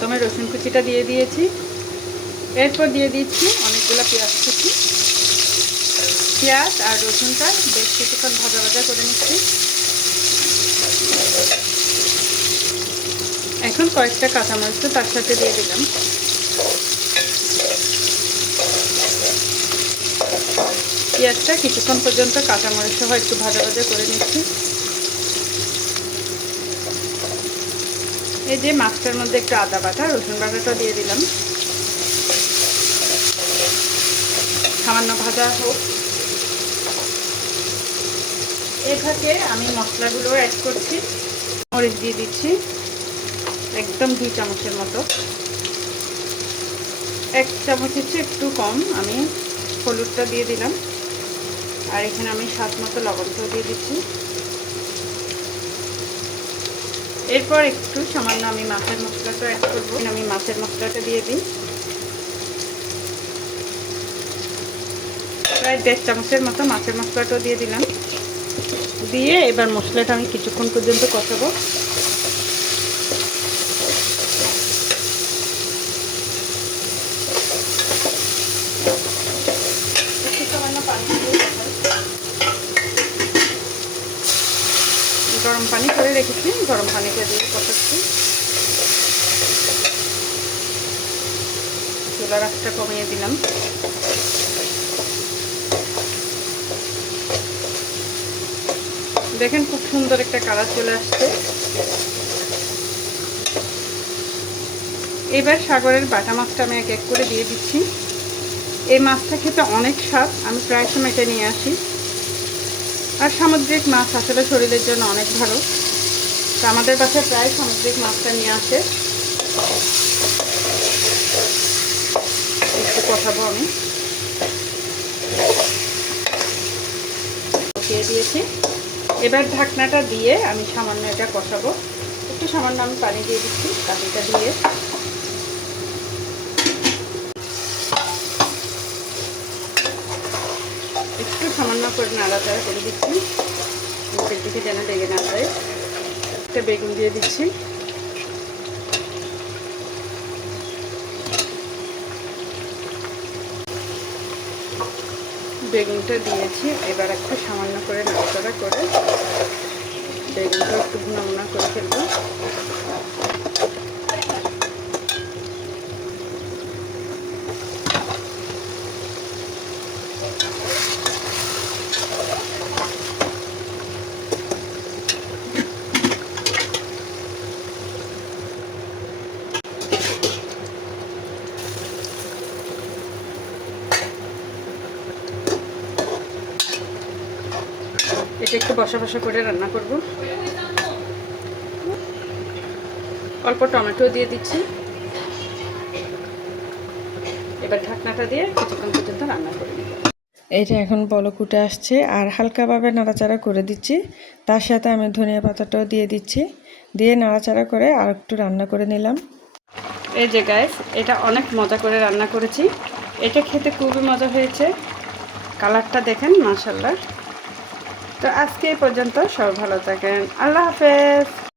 প্রথমে রসুন কুচিটা দিয়ে দিয়েছি, এরপর দিয়ে দিচ্ছি অনেকগুলো পেঁয়াজ কুচি। পেঁয়াজ আর রসুনটা বেশ কিছুক্ষণ ভাজা ভাজা করে নিচ্ছি। এখন কয়েকটা কাঁচামরিচ তার সাথে দিয়ে দিলাম। পেঁয়াজটা কিছুক্ষণ পর্যন্ত কাঁচামরিচ সহ একটু ভাজা ভাজা করে নিচ্ছি। এই যে মাছটার মধ্যে একটু আদা বাটা, রসুন বাটাটা দিয়ে দিলাম। সামান্য ভাজা হোক। এভাবে আমি মশলাগুলো অ্যাড করছি। মরিচ দিয়ে দিচ্ছি একদম 2 চামচের মতো। 1 চামচের চেয়ে একটু কম আমি হলুদটা দিয়ে দিলাম। আর এখানে আমি স্বাদ মতো লবণটাও দিয়ে দিচ্ছি। এরপর একটু সামান্য আমি মাছের মশলাটা অ্যাড করবো। আমি মাছের মশলাটা দিয়ে দিই, প্রায় 1.5 চামচের মতো মাছের মশলাটাও দিয়ে দিলাম। দিয়ে এবার মশলাটা আমি কিছুক্ষণ পর্যন্ত কষাবো। গরম পানি করে রেখেছি, গরম পানিটা দিয়ে কষাচ্ছি। চুলার আঁচটা কমিয়ে দিলাম। দেখেন খুব সুন্দর একটা কালার চলে আসছে। এবার সাগরের বাটা মাছটা আমি এক এক করে দিয়ে দিচ্ছি। এই মাছটা খেতে অনেক স্বাদ, আমি প্রায় সময় এটা নিয়ে আসি। আর সামুদ্রিক মাছ আসলে শরীরের জন্য অনেক ভালো, তো আমাদের বাসায় প্রায় সামুদ্রিক মাছটা নিয়ে আসে। একটু কষাবো আমি। দিয়ে দিয়েছি। এবার ঢাকনাটা দিয়ে আমি সামান্য এটা কষাবো। একটু সামান্য আমি পানি দিয়ে দিচ্ছি পানিটা দিয়ে। একটু সামান্য করে নাড়াচাড়া করে দিচ্ছি, নিচের দিকে যেন লেগে না যায়। একটা বেগুন দিয়ে দিচ্ছি। বেগুনটা দিয়েছি। এবার একটু সামান্য করে নাড়াচাড়া করে বেগুনটা একটু ভুনা ভুনা করে ফেলবো। এটা একটু বসা বসা করে রান্না করব। অল্প টমেটো দিয়ে দিচ্ছি। এবার ঢাকনাটা দিয়ে কিছুক্ষণ পর্যন্ত রান্না করে নিব। এটা এখন বলক উঠে আসছে আর হালকাভাবে নাড়াচাড়া করে দিচ্ছি। তার সাথে আমি ধনিয়া পাতাটাও দিয়ে দিচ্ছি। দিয়ে নাড়াচাড়া করে আর একটু রান্না করে নিলাম। এই যে গাইস, এটা অনেক মজা করে রান্না করেছি। এটা খেতে খুবই মজা হয়েছে। কালারটা দেখেন মাশাআল্লাহ। তো আজকে এই পর্যন্ত, সবাই ভালো থাকেন। আল্লাহ হাফেজ।